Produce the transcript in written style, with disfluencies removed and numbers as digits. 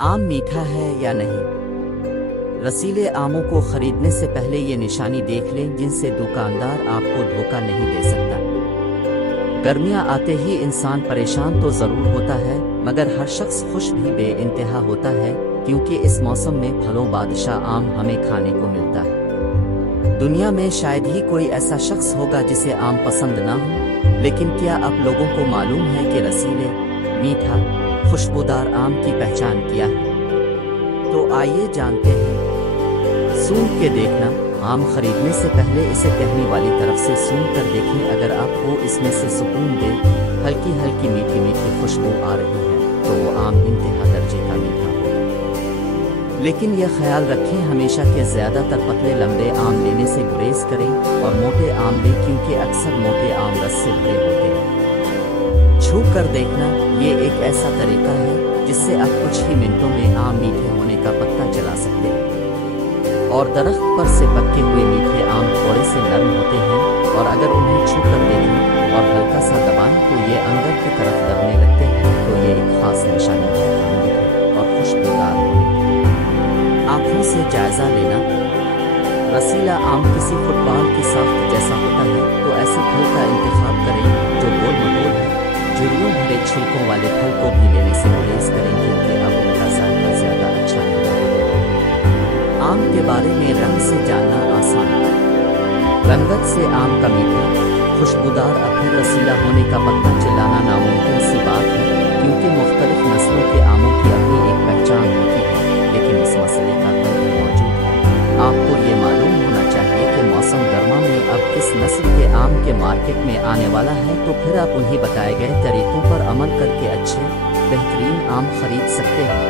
आम मीठा है या नहीं। रसीले आमों को खरीदने से पहले ये निशानी देख लें जिनसे दुकानदार आपको धोखा नहीं दे सकता। गर्मियां आते ही इंसान परेशान तो जरूर होता है, मगर हर शख्स खुश भी बेइंतहा होता है, क्योंकि इस मौसम में फलों बादशाह आम हमें खाने को मिलता है। दुनिया में शायद ही कोई ऐसा शख्स होगा जिसे आम पसंद ना हो, लेकिन क्या आप लोगों को मालूम है कि रसीले, मीठा, खुशबूदार आम की पहचान क्या है? तो आइए जानते हैं। सूंघ के देखना। आम खरीदने से पहले इसे टहनी वाली तरफ से सूंघ कर देखें। अगर आपको इसमें से सुकून दे, हल्की हल्की मीठी मीठी खुशबू आ रही है, तो वो आम इंतहा दर्जे का मीठा हो। लेकिन यह ख्याल रखें हमेशा के ज्यादातर पतले लंबे आम लेने से गुरेज करें और मोटे आम लें, क्योंकि अक्सर मोटे आम रस से भरे होते हैं। छू कर देखना। ये एक ऐसा तरीका है जिससे आप कुछ ही मिनटों में आम मीठे होने का पता चला सकते हैं। और दरख्त पर से पके हुए मीठे आम थोड़े से नरम होते हैं, और अगर उन्हें छू कर देखें और हल्का सा दबाएं तो ये अंदर की तरफ दबने लगते हैं। तो ये एक खास निशानी है मीठे और खुशबूदार होने की। आँखों से जायजा लेना। रसीला आम किसी फुटबॉल की साख्त जैसा होता है, तो ऐसे फल का इंतखाब करें जो गोल मटोल है। झुर्रियों भरे छिलकों वाले फल को भी लेने से गुरेज करें, क्योंकि अब उनका जायका ज्यादा अच्छा नहीं है। आम के बारे में रंग से जानना आसान। रंगत से आम का मीठा, खुशबूदार और फिर रसीला होने का पता चलाना नामुमकिन सी बात है, क्योंकि मुख्तलिफ नस्लों के आमों की अपनी एक पहचान होती है। लेकिन इस मसले का हल भी मौजूद है। आपको ये मालूम होना चाहिए कि मौसम गर्मा में अब किस नस्ल के आम के मार्केट में आने वाला है, तो फिर आप उन्हीं बताए गए तरीकों पर अमल करके अच्छे बेहतरीन आम खरीद सकते हैं।